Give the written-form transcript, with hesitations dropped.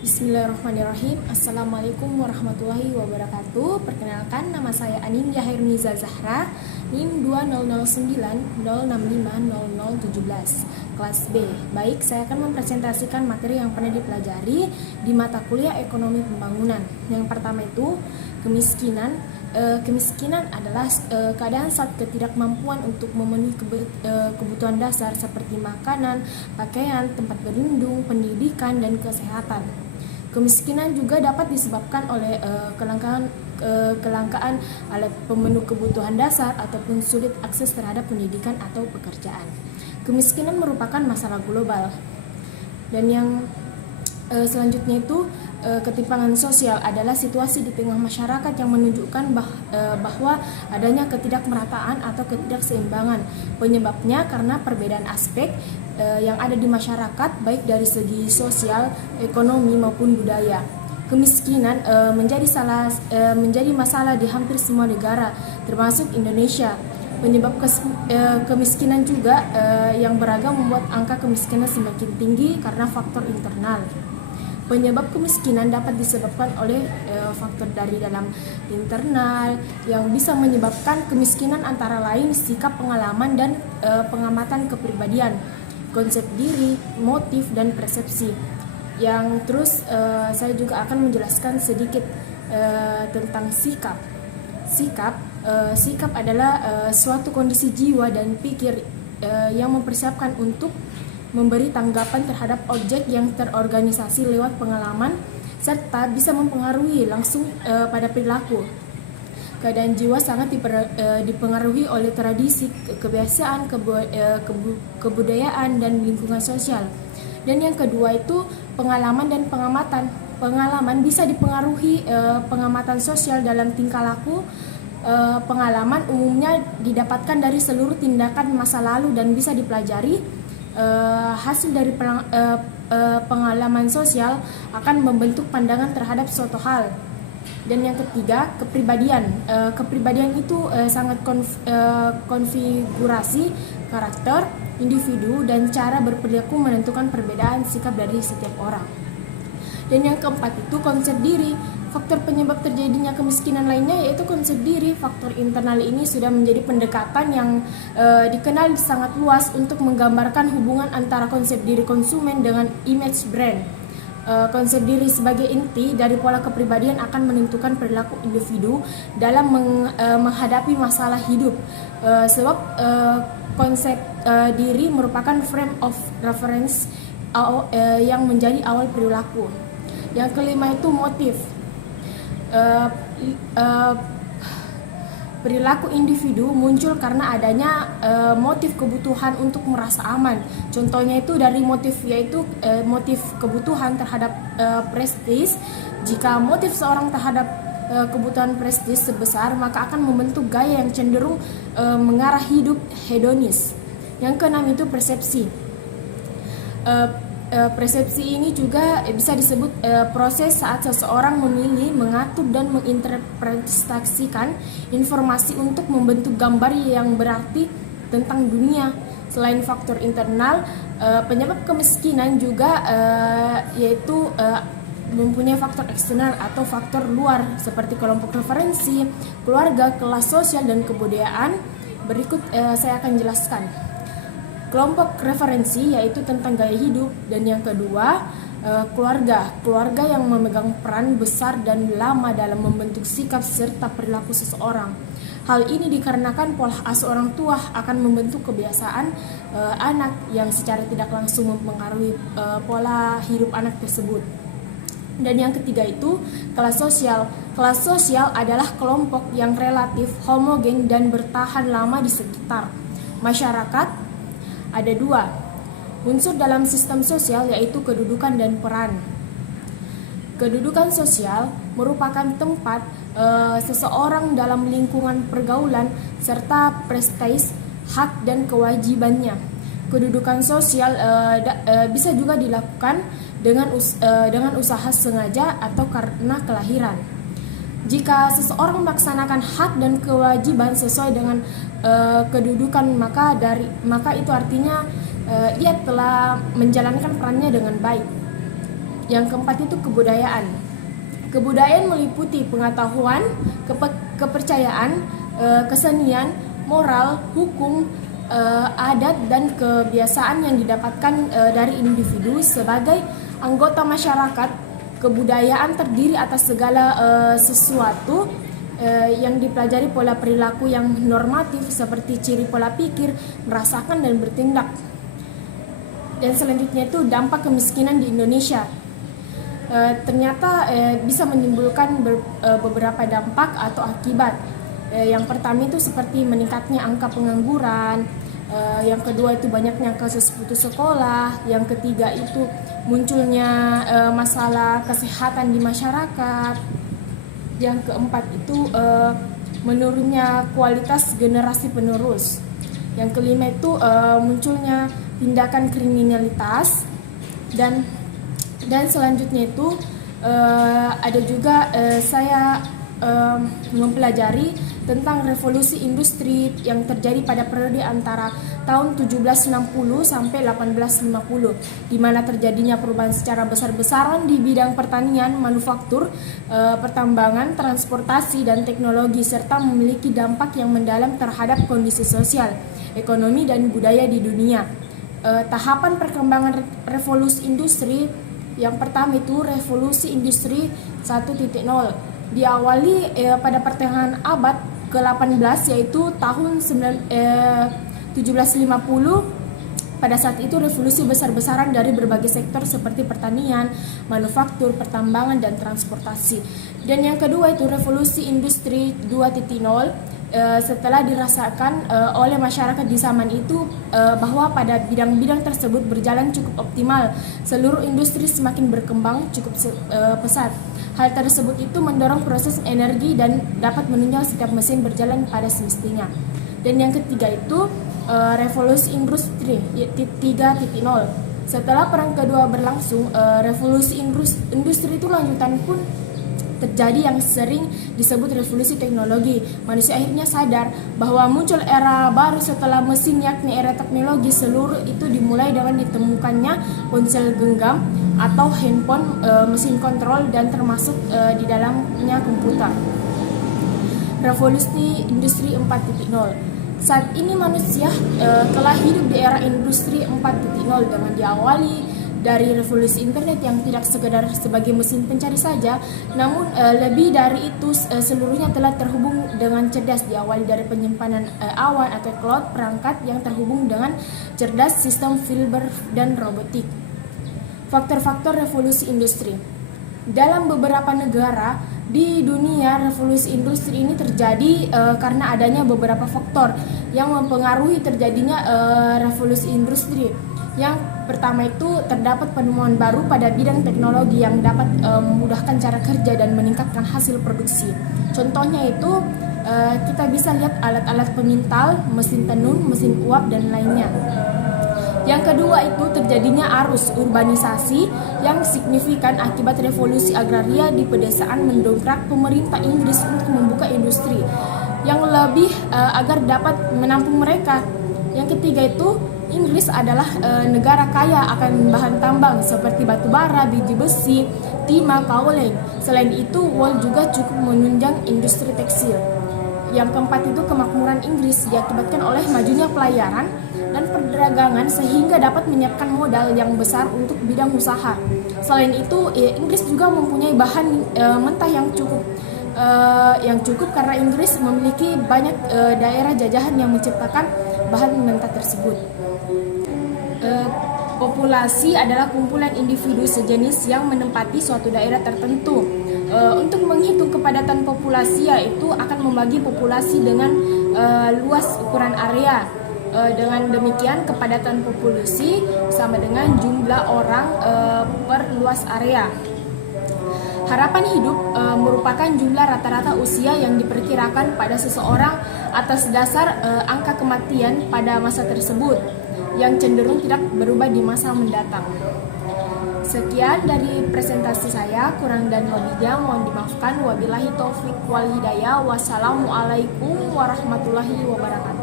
Bismillahirrahmanirrahim. Assalamualaikum warahmatullahi wabarakatuh. Perkenalkan, nama saya Anin Yahirniza Zahra, NIM 200906500017, kelas B. Baik, saya akan mempresentasikan materi yang pernah dipelajari di mata kuliah Ekonomi Pembangunan. Yang pertama itu kemiskinan. Kemiskinan adalah keadaan saat ketidakmampuan untuk memenuhi kebutuhan dasar seperti makanan, pakaian, tempat berlindung, pendidikan, dan kesehatan. Kemiskinan juga dapat disebabkan oleh kelangkaan alat pemenuh kebutuhan dasar ataupun sulit akses terhadap pendidikan atau pekerjaan. Kemiskinan merupakan masalah global. Dan yang selanjutnya itu ketimpangan sosial adalah situasi di tengah masyarakat yang menunjukkan bahwa adanya ketidakmerataan atau ketidakseimbangan. Penyebabnya karena perbedaan aspek yang ada di masyarakat, baik dari segi sosial, ekonomi maupun budaya. Kemiskinan menjadi masalah di hampir semua negara, termasuk Indonesia. Penyebab kemiskinan juga yang beragam membuat angka kemiskinan semakin tinggi karena faktor internal. Penyebab kemiskinan dapat disebabkan oleh faktor dari dalam internal yang bisa menyebabkan kemiskinan, antara lain sikap, pengalaman, dan pengamatan kepribadian, konsep diri, motif, dan persepsi. Yang terus saya juga akan menjelaskan sedikit tentang sikap. Sikap adalah suatu kondisi jiwa dan pikir yang mempersiapkan untuk memberi tanggapan terhadap objek yang terorganisasi lewat pengalaman serta bisa mempengaruhi langsung pada perilaku. Keadaan jiwa sangat dipengaruhi oleh tradisi, kebiasaan, kebudayaan, dan lingkungan sosial. Dan yang kedua itu pengalaman dan pengamatan. Pengalaman bisa dipengaruhi pengamatan sosial dalam tingkah laku. Pengalaman umumnya didapatkan dari seluruh tindakan masa lalu dan bisa dipelajari. Hasil dari pengalaman sosial akan membentuk pandangan terhadap suatu hal. Dan yang ketiga, kepribadian. Kepribadian itu sangat konfigurasi karakter individu dan cara berperilaku menentukan perbedaan sikap dari setiap orang. Dan yang keempat itu konsep diri. Faktor penyebab terjadinya kemiskinan lainnya yaitu konsep diri. Faktor internal ini sudah menjadi pendekatan yang dikenal sangat luas untuk menggambarkan hubungan antara konsep diri konsumen dengan image brand. Konsep diri sebagai inti dari pola kepribadian akan menentukan perilaku individu dalam menghadapi masalah hidup. Sebab konsep diri merupakan frame of reference yang menjadi awal perilaku. Yang kelima itu motif. Perilaku individu muncul karena adanya motif kebutuhan untuk merasa aman. Contohnya itu dari motif, yaitu motif kebutuhan terhadap prestis. Jika motif seorang terhadap kebutuhan prestis sebesar, maka akan membentuk gaya yang cenderung mengarah hidup hedonis. Yang keenam itu persepsi. Persepsi ini juga bisa disebut proses saat seseorang memilih, mengatur, dan menginterpretasikan informasi untuk membentuk gambar yang berarti tentang dunia. Selain faktor internal, penyebab kemiskinan juga yaitu mempunyai faktor eksternal atau faktor luar seperti kelompok referensi, keluarga, kelas sosial, dan kebudayaan. Berikut saya akan jelaskan. Kelompok referensi yaitu tentang gaya hidup, dan yang kedua keluarga yang memegang peran besar dan lama dalam membentuk sikap serta perilaku seseorang. Hal ini dikarenakan pola asuh orang tua akan membentuk kebiasaan anak yang secara tidak langsung mempengaruhi pola hidup anak tersebut. Dan yang ketiga itu kelas sosial. Kelas sosial adalah kelompok yang relatif homogen dan bertahan lama di sekitar masyarakat. Ada dua unsur dalam sistem sosial, yaitu kedudukan dan peran. Kedudukan sosial merupakan tempat seseorang dalam lingkungan pergaulan serta prestis, hak, dan kewajibannya. Kedudukan sosial bisa juga dilakukan dengan usaha sengaja atau karena kelahiran. Jika seseorang melaksanakan hak dan kewajiban sesuai dengan kedudukan, maka itu artinya ia telah menjalankan perannya dengan baik. Yang keempat itu kebudayaan. Kebudayaan meliputi pengetahuan, kepercayaan, kesenian, moral, hukum, adat, dan kebiasaan yang didapatkan dari individu sebagai anggota masyarakat. Kebudayaan terdiri atas segala sesuatu yang dipelajari pola perilaku yang normatif seperti ciri pola pikir, merasakan, dan bertindak. Dan selanjutnya itu dampak kemiskinan di Indonesia. Ternyata bisa menimbulkan beberapa dampak atau akibat. Yang pertama itu seperti meningkatnya angka pengangguran, yang kedua itu banyaknya kasus putus sekolah, yang ketiga itu munculnya masalah kesehatan di masyarakat, yang keempat itu menurunnya kualitas generasi penerus, yang kelima itu munculnya tindakan kriminalitas, dan selanjutnya itu ada juga saya mempelajari tentang revolusi industri yang terjadi pada periode antara tahun 1760 sampai 1850, di mana terjadinya perubahan secara besar-besaran di bidang pertanian, manufaktur, pertambangan, transportasi, dan teknologi, serta memiliki dampak yang mendalam terhadap kondisi sosial, ekonomi, dan budaya di dunia. Tahapan perkembangan revolusi industri yang pertama itu revolusi industri 1.0 diawali pada pertengahan abad ke-18, yaitu tahun 1750. Pada saat itu revolusi besar-besaran dari berbagai sektor seperti pertanian, manufaktur, pertambangan, dan transportasi. Dan yang kedua itu revolusi industri 2.0 setelah dirasakan oleh masyarakat di zaman itu bahwa pada bidang-bidang tersebut berjalan cukup optimal, seluruh industri semakin berkembang cukup pesat. Hal tersebut itu mendorong proses energi dan dapat menunjang setiap mesin berjalan pada semestinya. Dan yang ketiga itu revolusi industri 3.0. Setelah perang kedua berlangsung, revolusi industri itu lanjutan pun terjadi yang sering disebut revolusi teknologi. Manusia akhirnya sadar bahwa muncul era baru setelah mesin, yakni era teknologi. Seluruh itu dimulai dengan ditemukannya ponsel genggam atau handphone, mesin kontrol, dan termasuk di dalamnya komputer. Revolusi industri 4.0. Saat ini manusia telah hidup di era industri 4.0 dengan diawali dari revolusi internet yang tidak sekedar sebagai mesin pencari saja, namun lebih dari itu seluruhnya telah terhubung dengan cerdas, diawali dari penyimpanan awan atau cloud, perangkat yang terhubung dengan cerdas, sistem fiber, dan robotik. Faktor-faktor revolusi industri. Dalam beberapa negara di dunia, revolusi industri ini terjadi karena adanya beberapa faktor yang mempengaruhi terjadinya revolusi industri. Yang pertama itu terdapat penemuan baru pada bidang teknologi yang dapat memudahkan cara kerja dan meningkatkan hasil produksi. Contohnya itu kita bisa lihat alat-alat pemintal, mesin tenun, mesin uap, dan lainnya. Yang kedua itu terjadinya arus urbanisasi yang signifikan akibat revolusi agraria di pedesaan mendongkrak pemerintah Inggris untuk membuka industri yang lebih agar dapat menampung mereka. Yang ketiga itu Inggris adalah negara kaya akan bahan tambang seperti batu bara, biji besi, timah, kaolin. Selain itu, Wall juga cukup menunjang industri tekstil. Yang keempat itu kemakmuran Inggris diakibatkan oleh majunya pelayaran dan perdagangan sehingga dapat menyiapkan modal yang besar untuk bidang usaha. Selain itu, Inggris juga mempunyai bahan mentah yang cukup karena Inggris memiliki banyak daerah jajahan yang menciptakan bahan mentah tersebut. Populasi adalah kumpulan individu sejenis yang menempati suatu daerah tertentu. Untuk menghitung kepadatan populasi, yaitu akan membagi populasi dengan luas ukuran area. Dengan demikian kepadatan populasi sama dengan jumlah orang per luas area. Harapan hidup merupakan jumlah rata-rata usia yang diperkirakan pada seseorang atas dasar angka kematian pada masa tersebut yang cenderung tidak berubah di masa mendatang. Sekian dari presentasi saya, kurang dan lebihnya mohon dimaafkan. Wabillahi taufik wal hidayah. Wassalamualaikum warahmatullahi wabarakatuh.